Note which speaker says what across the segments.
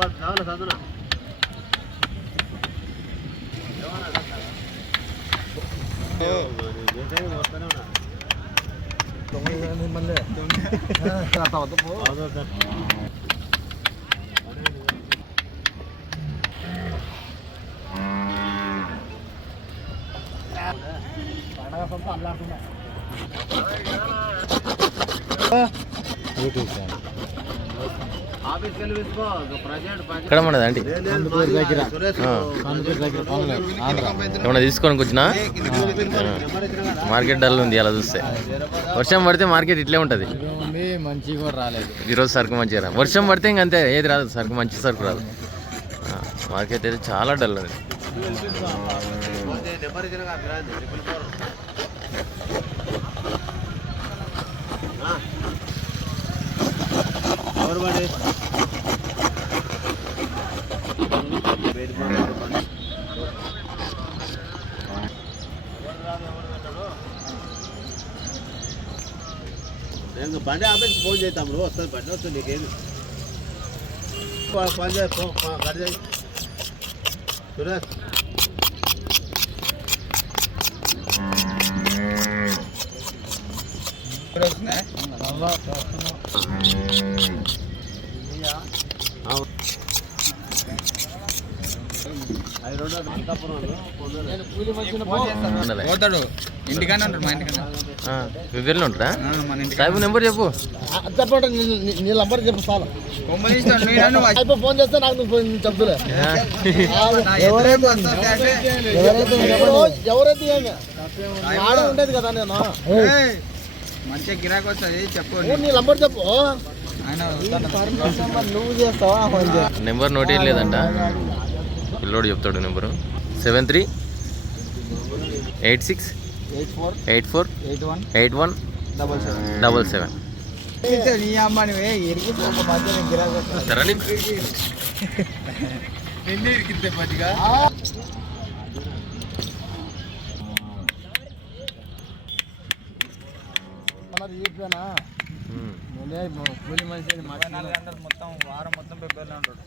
Speaker 1: bật đó là Thank you, sir.
Speaker 2: ఎక్కడ మనది aunty? ఏమన్నా తీసుకోనికి వచ్చినా మార్కెట్ డల్ ఉంది అలా చూస్తే. వర్షం పడితే మార్కెట్ ఇట్లే ఉంటుంది.
Speaker 3: ఉంది మంచి కూడా రాలేదు.
Speaker 2: ఈరోజు సరుకు మంచిగా వర్షం పడితే ఇంక అంతే ఏది రాదు సరుకు మంచి సరుకు రాదు. మార్కెట్ అయితే చాలా డల్ ఉంది.
Speaker 1: నెంబర్ నేను బండి ఆఫీస్కి ఫోన్ చేస్తాము వస్తుంది బండి వస్తుంది నీకేమి. ఫోన్ ఫోన్ ఫోన్ కట్ చేయి. సురేష్.
Speaker 3: పోతాడు. ఇంటికానే ఉంటాడు మా ఇంటికన్నా
Speaker 2: ఆ, వివేర్లో ఉంటాడా?
Speaker 3: ఆ, మన ఇంటికి
Speaker 2: సాయిబు నెంబర్ చెప్పు.
Speaker 4: చెప్పండి నీ నంబర్ చెప్పు అయిపోయి ఫోన్ చేస్తే నాకు చెప్తులే. ఎవరైతే ఆడ ఉండేది కదా నేను.
Speaker 3: ఏయ్, మంచిగా గిరాకీ వస్తుంది చెప్పు
Speaker 4: నీ నంబర్ చెప్పు. నువ్వు చేస్తావా
Speaker 2: నెంబర్ నోట్ ఏం లేదంట. పిల్లోడు చెప్తాడు number. Seven three eight six?
Speaker 3: Eight four?
Speaker 2: Eight four?
Speaker 3: Eight one?
Speaker 2: Eight one?
Speaker 3: Double seven.
Speaker 2: Double seven.
Speaker 3: నీ అమ్మ నువ్వే ఎరిగి ఒక మధ్య నీకు గిరాకీ వస్తుంది
Speaker 2: సరే
Speaker 3: నిన్ను ఇరికిద్దే పచ్చిగా
Speaker 4: అన్నది చెప్పానా నేనే కూలి మనిషి
Speaker 3: మొత్తం వారం మొత్తం పెబ్బర్లో ఉంటాడు.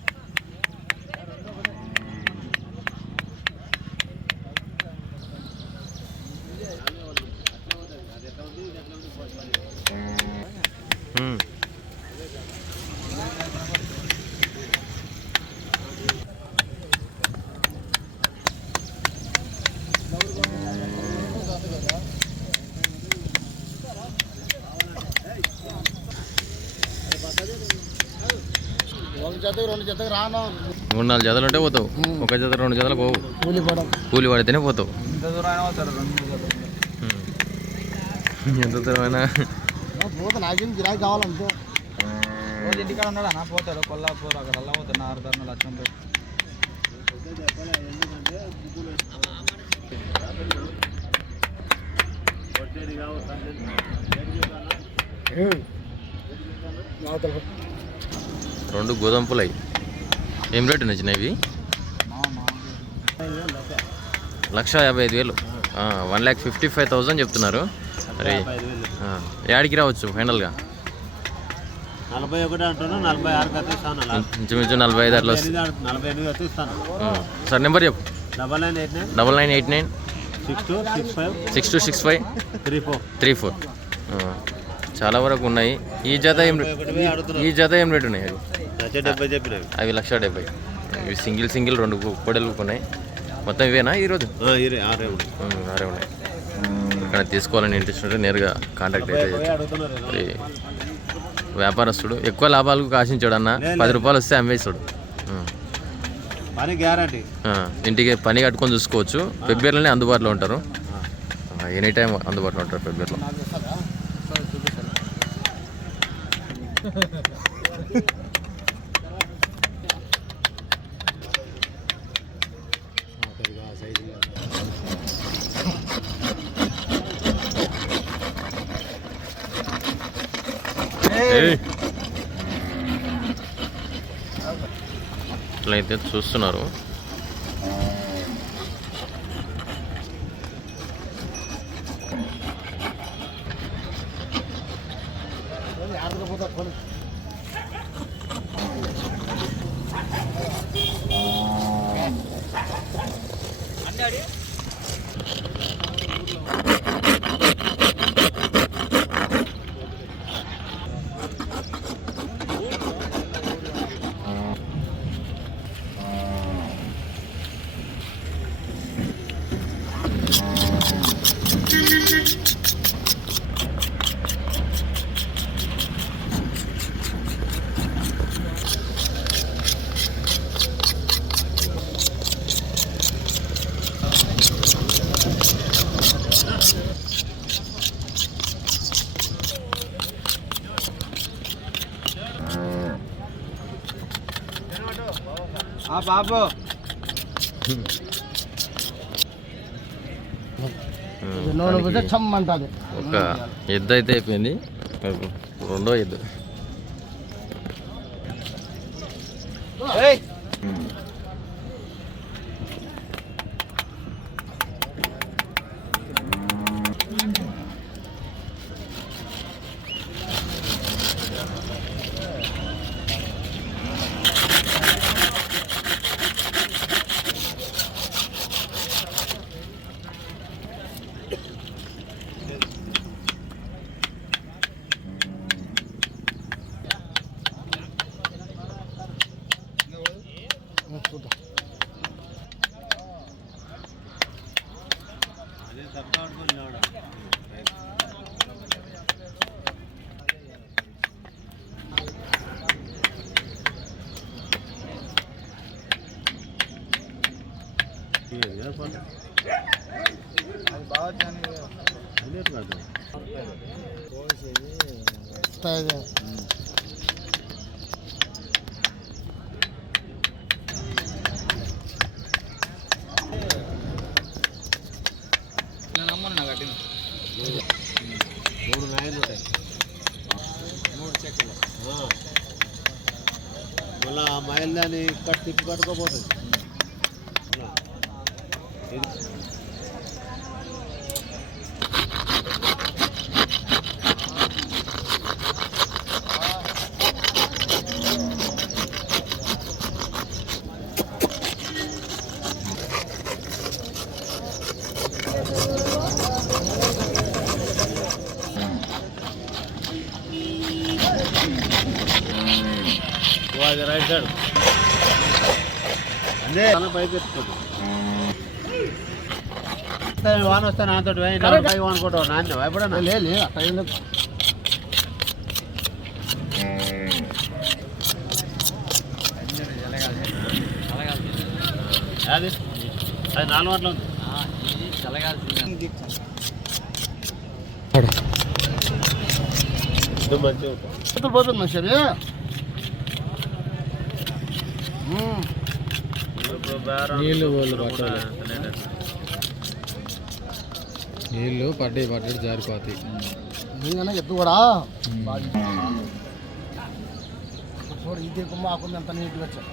Speaker 4: జతకి రెండు జతకి రాను.
Speaker 2: మూడు నాలుగు జతలు ఉంటే పోతావు. ఒక జత రెండు జతలు పోవు.
Speaker 4: కూలి పడం.
Speaker 2: కూలి పడితేనే పోతావు.
Speaker 3: దూరం.
Speaker 2: ఎంత దూరమైనా
Speaker 4: పోతే నాకేం గిరాకీ కావాలంటే.
Speaker 3: రోజు ఇంటికాడ ఉన్నాడు? అన్న పోతాడు. కొల్లాపూర్ అక్కడ అలా పోతాడు. నారు ధరణ లక్ష్మణ్ పెట్టి
Speaker 2: రెండు గోధుమ పులై ఏం రేటు నచ్చినాయి లక్ష యాభై ఐదు వేలు. One lakh fifty five thousand చెప్తున్నారు. మరి యాడికి రావచ్చు ఫైనల్గా?
Speaker 1: నలభై ఒకటి అంటున్నా నలభై అలా.
Speaker 2: ఇంచుమించు నలభై ఐదు అట్లా
Speaker 1: నలభై ఎనిమిది.
Speaker 2: సార్ నెంబర్ చెప్పు.
Speaker 1: Double nine eight nine.
Speaker 2: Double nine eight nine.
Speaker 1: Six two six five.
Speaker 2: Six two six five.
Speaker 1: Three four.
Speaker 2: Three four. చాలా వరకు ఉన్నాయి. ఈ జత ఏం ఈ జత ఏం రేటు ఉన్నాయి అవి?
Speaker 1: లక్ష డెబ్బై చెప్పినవి
Speaker 2: అవి లక్ష డెబ్బై. ఇవి సింగిల్ సింగిల్ రెండు పొడలు ఉన్నాయి మొత్తం ఇవేనా ఈరోజు?
Speaker 1: ఆరే
Speaker 2: ఉన్నాయి. ఇక్కడ తీసుకోవాలని ఇంట్రెస్ట్ ఉంటే నేరుగా కాంటాక్ట్ అయితే వ్యాపారస్తుడు. ఎక్కువ లాభాలకు ఆశించాడు అన్న. పది రూపాయలు వస్తే అమ్మేస్తాడు ఇంటికి పని కట్టుకొని చూసుకోవచ్చు. ఫిబ్రవరిలోనే అందుబాటులో ఉంటారు. ఎనీ టైం అందుబాటులో ఉంటారు ఫిబ్రవరిలో. ఇట్లయితే చూస్తున్నారు.
Speaker 5: 誰 బాబు.
Speaker 2: ఒక ఎద్దు అయితే అయిపోయింది. రెండో ఎద్దు.
Speaker 1: మూడు నాయలు ఉంటాయి
Speaker 5: మూడు చెక్కలు
Speaker 1: ఆ. మళ్ళా ఆ మైల్ దాన్ని ఇక్కడ తిప్పి కట్టుకోపోతుంది రైట్ సైడ్ అదే తల పైకి ఎత్తుకోదు వాన వస్తే నాతో అనుకుంటావు నాన్న ఎప్పుడన్నా?
Speaker 6: లే లే అట్లా ఏం లేదు.
Speaker 1: అది? అది నాలుగు వాటిలో ఉంది.
Speaker 6: చేతులు పోతుంది మనిషి? అది
Speaker 5: నీళ్ళు నీళ్ళు పడ్డాయి పడ్డాడు జారిపోతాయి.
Speaker 6: నిజంగానే ఎద్దు కూడా. చూడు ఆకుంది ఎంత నీట్గా వచ్చా.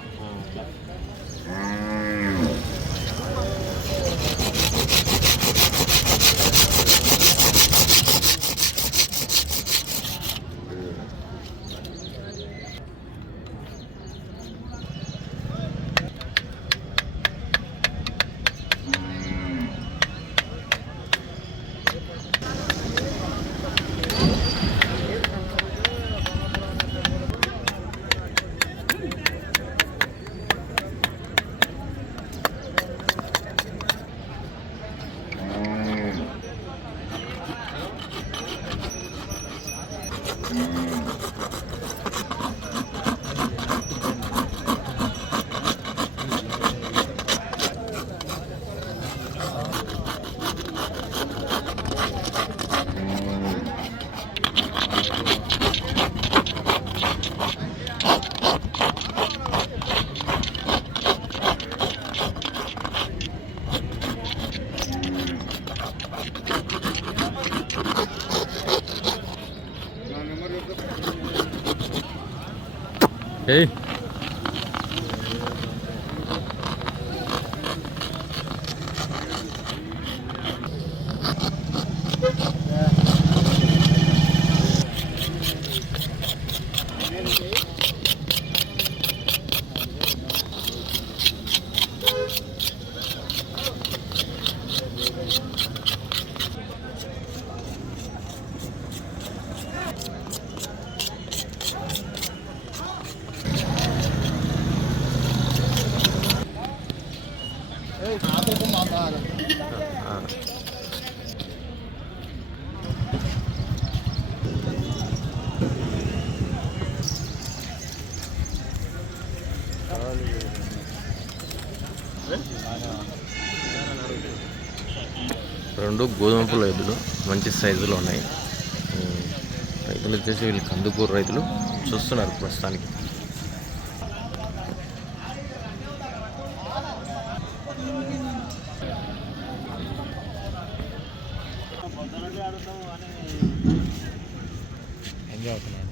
Speaker 2: Okay. రెండు గోధుమపుల రైతులు మంచి సైజులో ఉన్నాయి. రైతులు వచ్చేసి వీళ్ళు కందుకూరు రైతులు చూస్తున్నారు ప్రస్తుతానికి.
Speaker 1: ఎంజాయ్ అవుతున్నాడు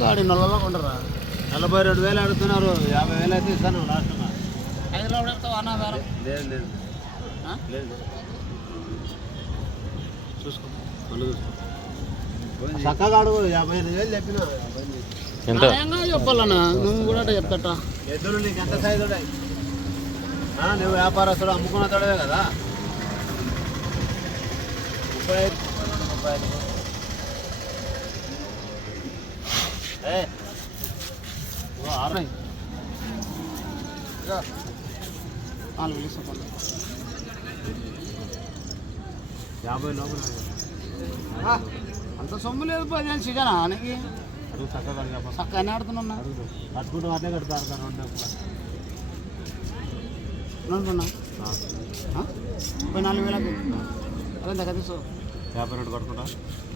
Speaker 4: గాడి నల్లలో కొండరా
Speaker 1: నలభై రెండు వేలు అడుగుతున్నారు యాభై వేలు అయితే ఇస్తాను లాస్ట్
Speaker 4: ఐదు లోపల అన్న వేరే
Speaker 1: లేదు లేదు? లేదు చూసుకో మళ్ళీ చూసుకో చక్కగా అడుగు యాభై ఎనిమిది వేలు చెప్పిన
Speaker 2: ఎంత
Speaker 4: చెప్పాలన్నా. నువ్వు కూడా చెప్తాట.
Speaker 1: ఎద్దులు నీకు ఎంత సైజు నువ్వు వ్యాపారస్తుడు అమ్ముకున్న తడవే కదా. ముప్పై ముప్పై యాభై లోపల.
Speaker 4: అంత సొమ్ము లేదు పదిహేను సీజనా? నీకు?
Speaker 1: నువ్వు చక్కగా.
Speaker 4: చక్కగానే ఆడుతున్నా
Speaker 1: కట్టుకుంటూ అట్లే కడతారు సార్ రెండు ఆ,
Speaker 4: ముప్పై నాలుగు వేలకు. అదే దగ్గర తీసు
Speaker 1: యాభై రెండు కట్టుకుంటా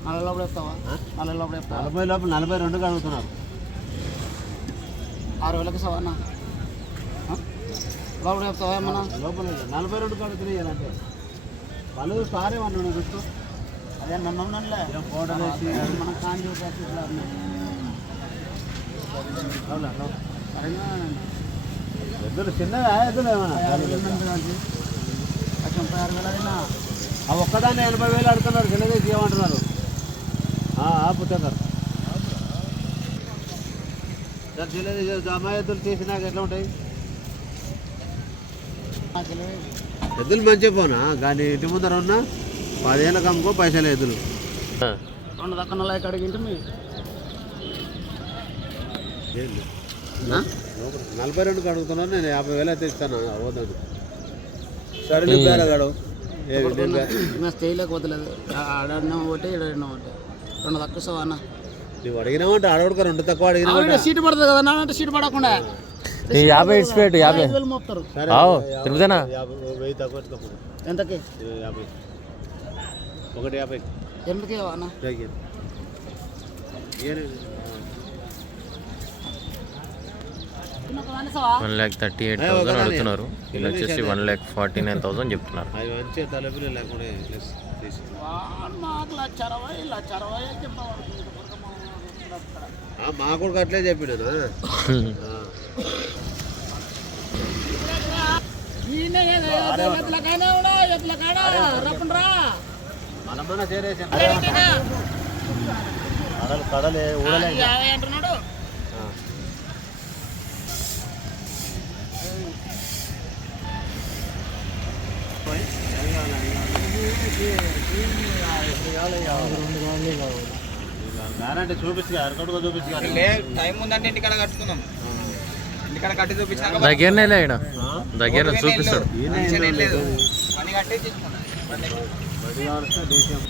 Speaker 4: నాలుగు లోపల చెప్తావా
Speaker 1: ఆ?
Speaker 4: నాలుగు లోపల చెప్తావా
Speaker 1: నలభై లోపల నలభై రెండు కడుగుతున్నారు
Speaker 4: ఆరు వేలకు ఆ? లోపల చెప్తావా ఏమన్నా?
Speaker 1: లోపల నలభై రెండు కడుగుతున్నాయి అంటే. వాళ్ళు సారే అన్నాడు గుర్తు.
Speaker 4: అదే నన్ను నన్నలే
Speaker 1: ఏం పౌడర్ వేసి
Speaker 4: మనం కాంజీ
Speaker 1: అవునా?
Speaker 4: సరేనా
Speaker 1: ఎద్దులు ఏమన్నా
Speaker 4: అయినా
Speaker 1: ఆ ఒక్కదాన్ని ఎనభై వేలు అడుగుతున్నారు చిన్నదేసి ఏమంటున్నారు పుట్టగారు చిన్నది జమా ఎద్దులు చేసినాక ఎట్లా ఉంటాయి? ఎద్దులు మంచిగా పోనా? కానీ ఇంటి ముందర ఉన్న పదిహేళ్ళకి అమ్ముకో పైసలు ఎద్దులు.
Speaker 2: ఆ,
Speaker 4: రెండు దక్కన లైక్ అడిగింటే మీ.
Speaker 1: నలభై రెండుకి అడుగుతున్నాను నేను యాభై వేలు అయితే ఇస్తాను అవద్దు సరే బేరగాడు
Speaker 4: నా స్టేలోకి వదలేదు. ఆడన్నా ఒకటి ఈడన్నా ఒకటి. రెండు దక్క ఇస్తావా అన్న?
Speaker 1: నువ్వు అడిగినావంటే ఆడవాడుకో రెండు తక్కువ అడిగినావంటే
Speaker 4: సీటు పడుతుంది కదా నా అంటే సీటు పడకుండా.
Speaker 2: యాభై ఇడిచిపెట్టు యాభై.
Speaker 4: వేలు మోపుతారు.
Speaker 2: తిరుగుతానా
Speaker 1: వెయ్యి తక్కువ.
Speaker 4: ఎంతకి?
Speaker 1: ఇది యాభై. ఒకటి యాభై.
Speaker 4: ఎందుకు అన్న?
Speaker 2: One lakh thirty eight thousand అడుగుతున్నారు. వీళ్ళు వచ్చేసి one lakh forty nine thousand చెప్తున్నారు.
Speaker 1: మా కొడుకు అట్లే కడలు కడలే ఊడలే
Speaker 4: అంటున్నాడు.
Speaker 1: గ్యారంటీ చూపించు అరకడుగా చూపించు
Speaker 3: టైం ఉందంటే ఇంటికాడ కట్టుకుందాం. ఇంటికాడ కట్టి చూపించినాక
Speaker 2: దగ్గరనే లేడ దగ్గర చూపిస్తాడు.
Speaker 3: పని కట్టి తీసుకున్నాం
Speaker 1: బడి కావాల్సిన దేశం